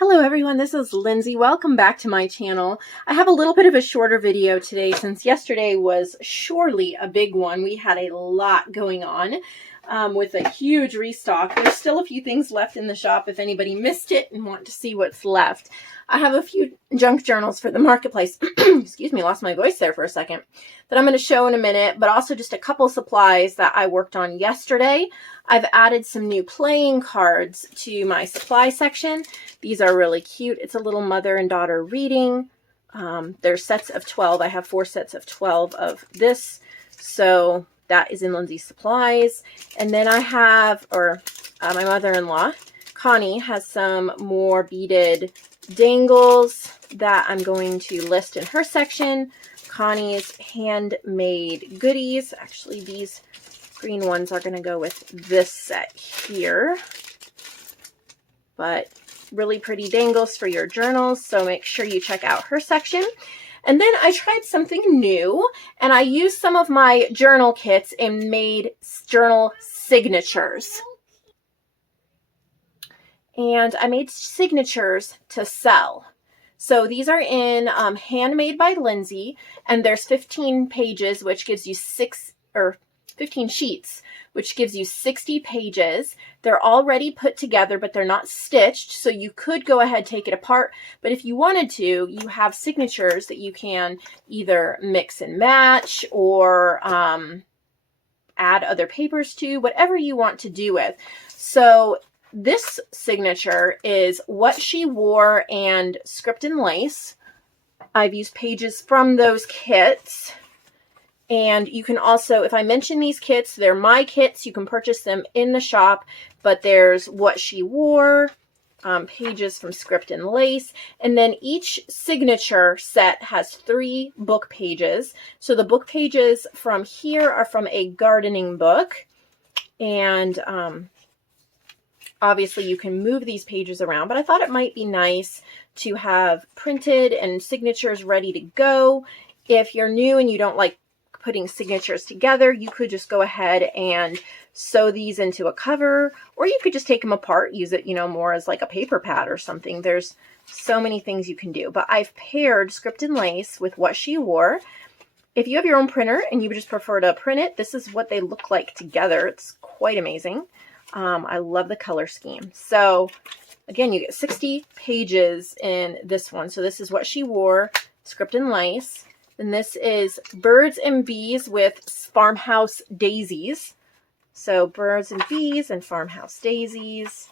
Hello everyone, this is Lindsay. Welcome back to my channel. I have a little bit of a shorter video today since yesterday was surely a big one. We had a lot going on with a huge restock. There's still a few things left in the shop if anybody missed it and want to see what's left. I have a few junk journals for the marketplace. Excuse me, lost my voice there for a second. That I'm going to show in a minute, but also just a couple supplies that I worked on yesterday. I've added some new playing cards to my supply section. These are really cute. It's a little mother and daughter reading. There's sets of 12. I have 4 sets of 12 of this. So that is in Lindsay's supplies. And then I have, my mother-in-law, Connie, has some more beaded dangles that I'm going to list in her section. Connie's handmade goodies. Actually, these green ones are going to go with this set here. But really pretty dangles for your journals, so make sure you check out her section. And then I tried something new, and I used some of my journal kits and made journal signatures. And I made signatures to sell. So these are in Handmade by Lindsay, and there's 15 pages, which gives you 15 sheets, which gives you 60 pages. They're already put together, but they're not stitched, so you could go ahead, take it apart. But if you wanted to, you have signatures that you can either mix and match or add other papers to, whatever you want to do with. So this signature is What She Wore and Script and Lace. I've used pages from those kits. And you can also, if I mention these kits, they're my kits. You can purchase them in the shop. But there's What She Wore, pages from Script and Lace. And then each signature set has 3 book pages. So the book pages from here are from a gardening book. And obviously you can move these pages around. But I thought it might be nice to have printed and signatures ready to go. If you're new and you don't like putting signatures together, you could just go ahead and sew these into a cover, or you could just take them apart, use it, more as like a paper pad or something. There's so many things you can do, but I've paired Script and Lace with What She Wore. If you have your own printer and you just prefer to print it, this is what they look like together. It's quite amazing. I love the color scheme. So again, you get 60 pages in this one. So this is What She Wore, Script and Lace. And this is Birds and Bees with Farmhouse Daisies. So birds and bees and farmhouse daisies.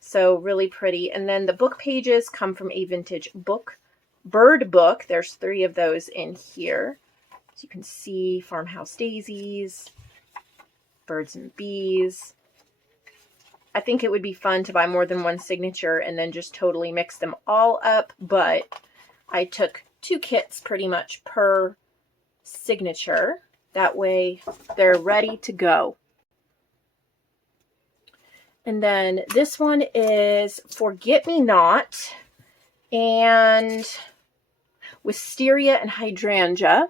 So really pretty. And then the book pages come from a vintage bird book. There's 3 of those in here. So you can see farmhouse daisies, birds and bees. I think it would be fun to buy more than one signature and then just totally mix them all up. But I took 2 kits pretty much per signature. That way they're ready to go. And then this one is Forget Me Not and Wisteria and Hydrangea.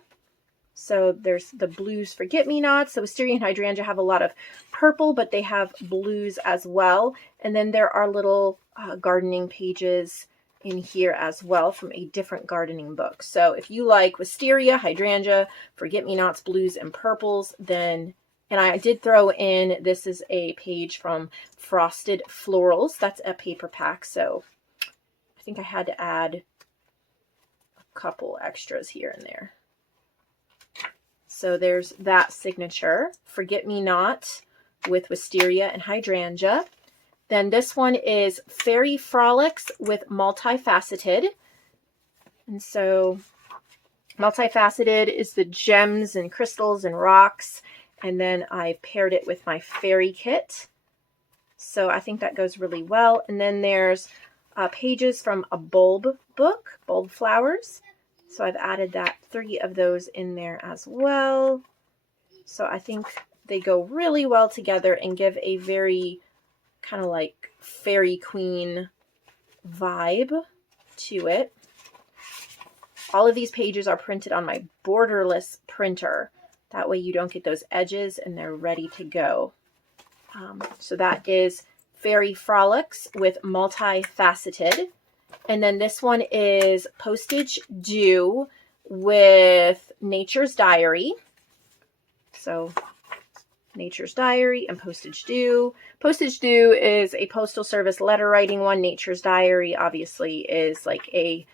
So there's the blues Forget Me Nots. So Wisteria and Hydrangea have a lot of purple, but they have blues as well. And then there are little gardening pages in here as well from a different gardening book. So if you like Wisteria, Hydrangea, Forget-Me-Nots, blues, and purples, then, and I did throw in, this is a page from Frosted Florals. That's a paper pack, so I think I had to add a couple extras here and there. So there's that signature, Forget-Me-Not with Wisteria and Hydrangea. Then this one is Fairy Frolics with Multifaceted. And so Multifaceted is the gems and crystals and rocks. And then I paired it with my fairy kit. So I think that goes really well. And then there's pages from a bulb book, Bulb Flowers. So I've added 3 of those in there as well. So I think they go really well together and give a very kind of like fairy queen vibe to it. All of these pages are printed on my borderless printer. That way you don't get those edges and they're ready to go. So that is Fairy Frolics with Multifaceted. And then this one is Postage Due with Nature's Diary. So Nature's Diary and Postage Due. Postage Due is a postal service letter writing one. Nature's Diary obviously is like a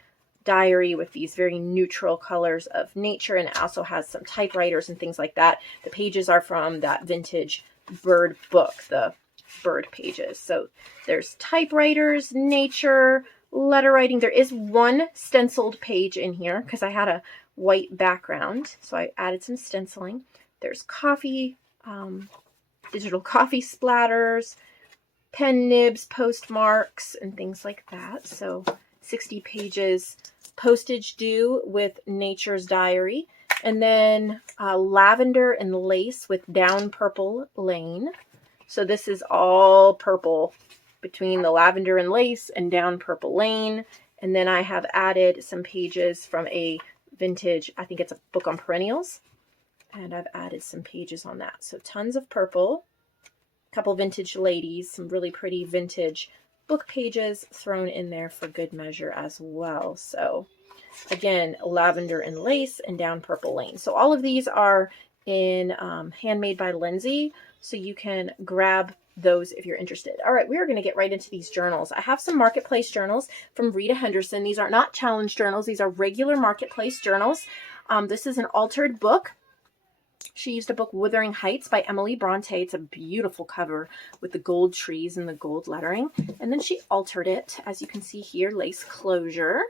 diary with these very neutral colors of nature, and it also has some typewriters and things like that. The pages are from that vintage bird book, the bird pages. So there's typewriters, nature, letter writing. There is one stenciled page in here because I had a white background, so I added some stenciling. There's coffee, digital coffee splatters, pen nibs, postmarks, and things like that. So 60 pages, Postage Due with Nature's Diary. And then Lavender and Lace with Down Purple Lane. So this is all purple between the Lavender and Lace and Down Purple Lane. And then I have added some pages from a vintage, I think it's a book on perennials. And I've added some pages on that. So tons of purple, a couple vintage ladies, some really pretty vintage book pages thrown in there for good measure as well. So again, Lavender and Lace and Down Purple Lane. So all of these are in Handmade by Lindsay. So you can grab those if you're interested. All right, we are going to get right into these journals. I have some Marketplace journals from Rita Henderson. These are not challenge journals. These are regular Marketplace journals. This is an altered book. She used a book, Wuthering Heights by Emily Bronte. It's a beautiful cover with the gold trees and the gold lettering. And then she altered it, as you can see here, lace closure.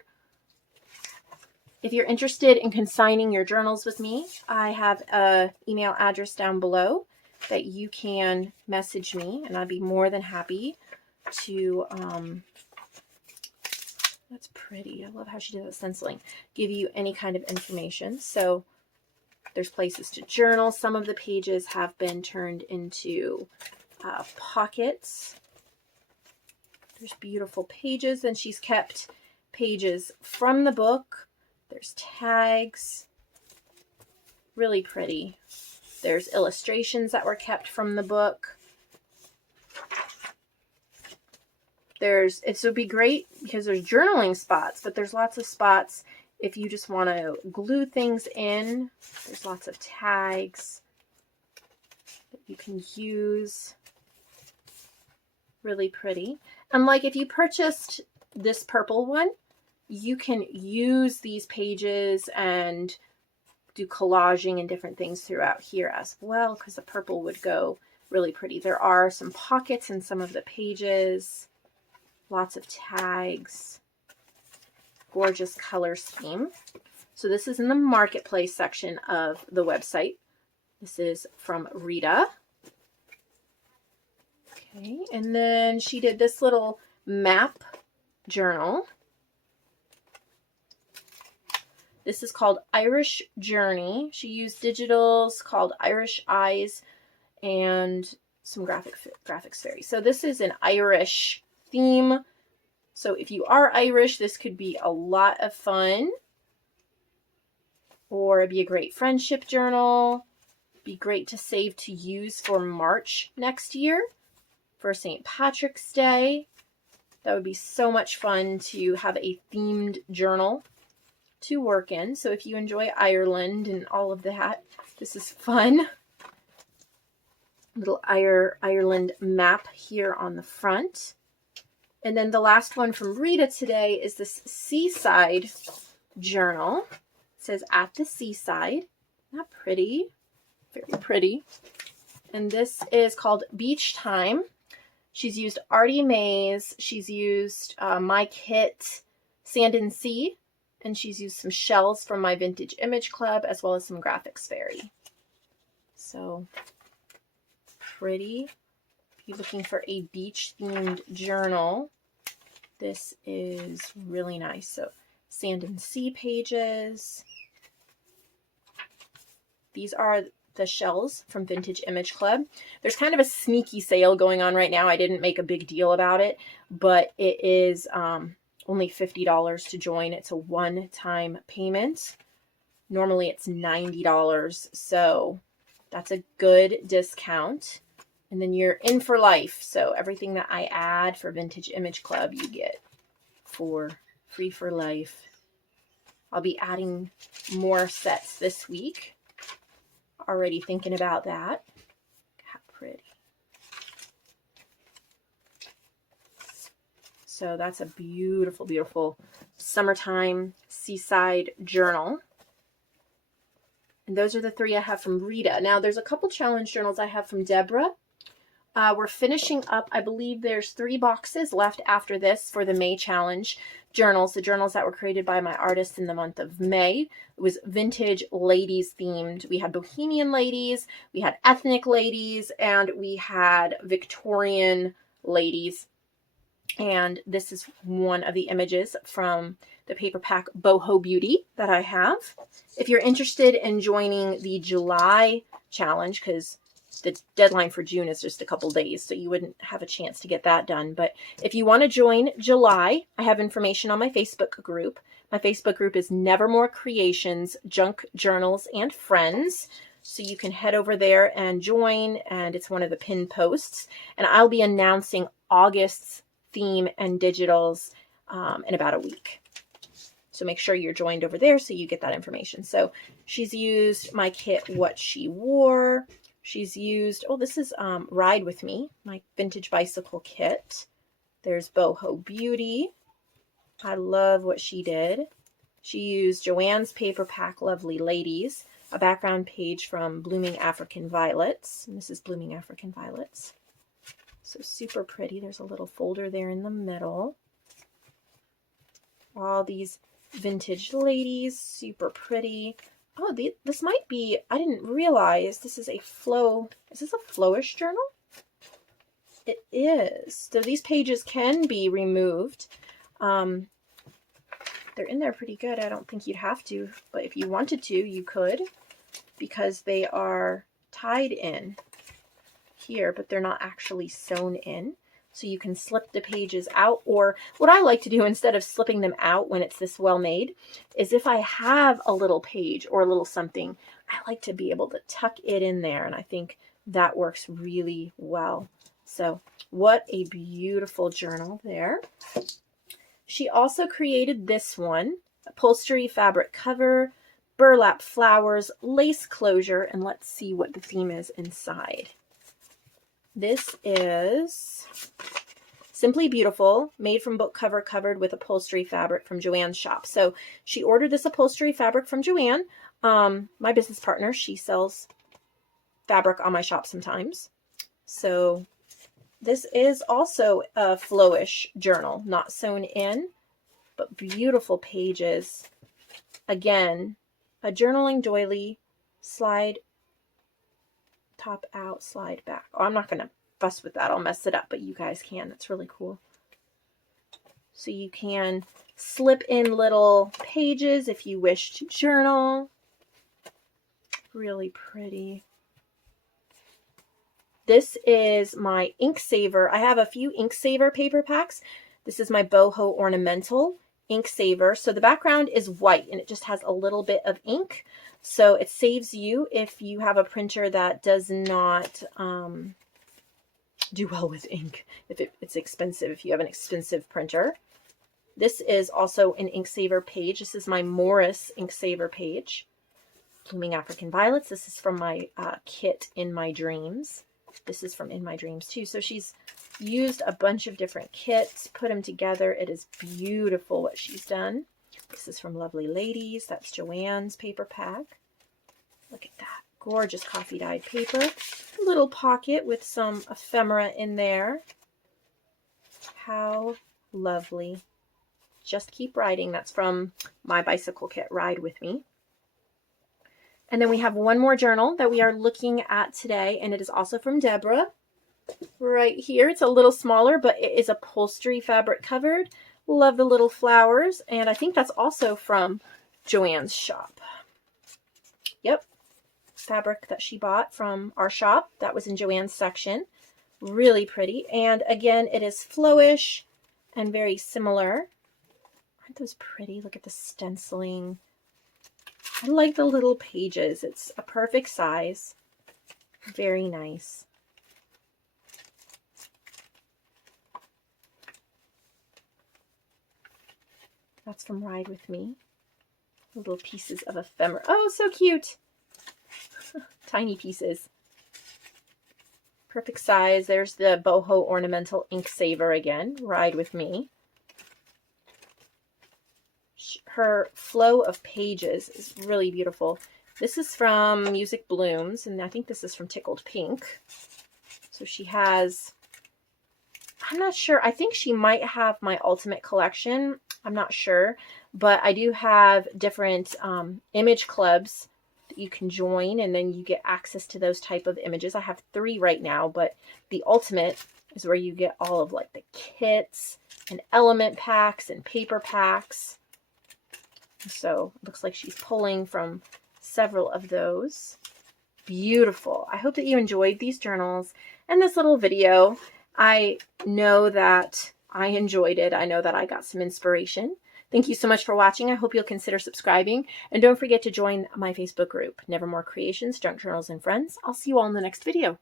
If you're interested in consigning your journals with me, I have an email address down below that you can message me, and I'd be more than happy to, that's pretty. I love how she did that stenciling. Give you any kind of information. So there's places to journal. Some of the pages have been turned into pockets. There's beautiful pages, and she's kept pages from the book. There's tags. Really pretty. There's illustrations that were kept from the book. It would be great because there's journaling spots, but there's lots of spots if you just want to glue things in. There's lots of tags that you can use. Really pretty. And like if you purchased this purple one, you can use these pages and do collaging and different things throughout here as well, because the purple would go really pretty. There are some pockets in some of the pages. Lots of tags. Gorgeous color scheme. So this is in the Marketplace section of the website. This is from Rita. Okay, and then she did this little map journal. This is called Irish Journey. She used digitals called Irish Eyes and some graphics fairy. So this is an Irish theme. So if you are Irish, this could be a lot of fun. Or it'd be a great friendship journal. Be great to save to use for March next year for St. Patrick's Day. That would be so much fun to have a themed journal to work in. So if you enjoy Ireland and all of that, this is fun. Little Ireland map here on the front. And then the last one from Rita today is this seaside journal. It says At the Seaside. Not pretty. Very pretty. And this is called Beach Time. She's used Artie Mays. She's used my kit Sand and Sea. And she's used some shells from my Vintage Image Club, as well as some graphics fairy. So pretty. If you're looking for a beach themed journal, this is really nice. So Sand and Sea pages. These are the shells from Vintage Image Club. There's kind of a sneaky sale going on right now. I didn't make a big deal about it, but it is only $50 to join. It's a one-time payment. Normally it's $90, so that's a good discount. And then you're in for life. So everything that I add for Vintage Image Club, you get for Free for Life. I'll be adding more sets this week. Already thinking about that. How pretty. So that's a beautiful, beautiful summertime seaside journal. And those are the 3 I have from Rita. Now there's a couple challenge journals I have from Deborah. We're finishing up, I believe there's 3 boxes left after this for the May challenge journals, the journals that were created by my artist in the month of May. It was vintage ladies themed. We had bohemian ladies, we had ethnic ladies, and we had Victorian ladies. And this is one of the images from the paper pack Boho Beauty that I have. If you're interested in joining the July challenge, because the deadline for June is just a couple days, so you wouldn't have a chance to get that done. But if you want to join July, I have information on my Facebook group. My Facebook group is Nevermore Creations, Junk Journals, and Friends. So you can head over there and join, and it's one of the pinned posts. And I'll be announcing August's theme and digitals in about a week. So make sure you're joined over there so you get that information. So she's used my kit, What She Wore. She's used, oh, this is Ride With Me, my vintage bicycle kit. There's Boho Beauty. I love what she did. She used Joanne's paper pack Lovely Ladies, a background page from Blooming African Violets. And this is Blooming African Violets. So super pretty. There's a little folder there in the middle. All these vintage ladies, super pretty. Oh, this might be, I didn't realize this is a flow. Is this a flowish journal? It is. So these pages can be removed. They're in there pretty good. I don't think you'd have to, but if you wanted to, you could, because they are tied in here, but they're not actually sewn in. So you can slip the pages out, or what I like to do instead of slipping them out when it's this well made is if I have a little page or a little something, I like to be able to tuck it in there, and I think that works really well. So what a beautiful journal there. She also created this one, upholstery fabric cover, burlap flowers, lace closure, and let's see what the theme is inside. This is Simply Beautiful, made from book cover, covered with upholstery fabric from Joanne's shop. So she ordered this upholstery fabric from Joanne, my business partner. She sells fabric on my shop sometimes. So this is also a flowish journal, not sewn in, but beautiful pages. Again, a journaling doily, slide top out, slide back. Oh, I'm not going to fuss with that. I'll mess it up, but you guys can. That's really cool. So you can slip in little pages if you wish to journal. Really pretty. This is my ink saver. I have a few ink saver paper packs. This is my boho ornamental ink saver. So the background is white and it just has a little bit of ink. So it saves you if you have a printer that does not do well with ink, if it's expensive, if you have an expensive printer. This is also an ink saver page. This is my Morris ink saver page. Blooming African Violets. This is from my kit In My Dreams. This is from In My Dreams too. So she's used a bunch of different kits, put them together. It is beautiful what she's done. This is from Lovely Ladies. That's Joanne's paper pack. Look at that. Gorgeous coffee dyed paper. A little pocket with some ephemera in there. How lovely. Just Keep Riding. That's from my bicycle kit, Ride With Me. And then we have one more journal that we are looking at today, and it is also from Deborah. Right here. It's a little smaller, but it is upholstery fabric covered. Love the little flowers, and I think that's also from Joanne's shop. Yep. Fabric that she bought from our shop. That was in Joanne's section. Really pretty. And again, it is flowish and very similar. Aren't those pretty? Look at the stenciling. I like the little pages. It's a perfect size. Very nice. That's from Ride With Me. Little pieces of ephemera. Oh, so cute. Tiny pieces. Perfect size. There's the boho ornamental ink saver again. Ride With Me. Her flow of pages is really beautiful. This is from Music Blooms, and I think this is from Tickled Pink. So she has, I'm not sure, I think she might have my Ultimate collection. I'm not sure, but I do have different image clubs that you can join, and then you get access to those type of images. I have 3 right now, but the Ultimate is where you get all of like the kits and element packs and paper packs. So it looks like she's pulling from several of those. Beautiful. I hope that you enjoyed these journals and this little video. I know that I enjoyed it. I know that I got some inspiration. Thank you so much for watching. I hope you'll consider subscribing. And don't forget to join my Facebook group, Nevermore Creations, Junk Journals, and Friends. I'll see you all in the next video.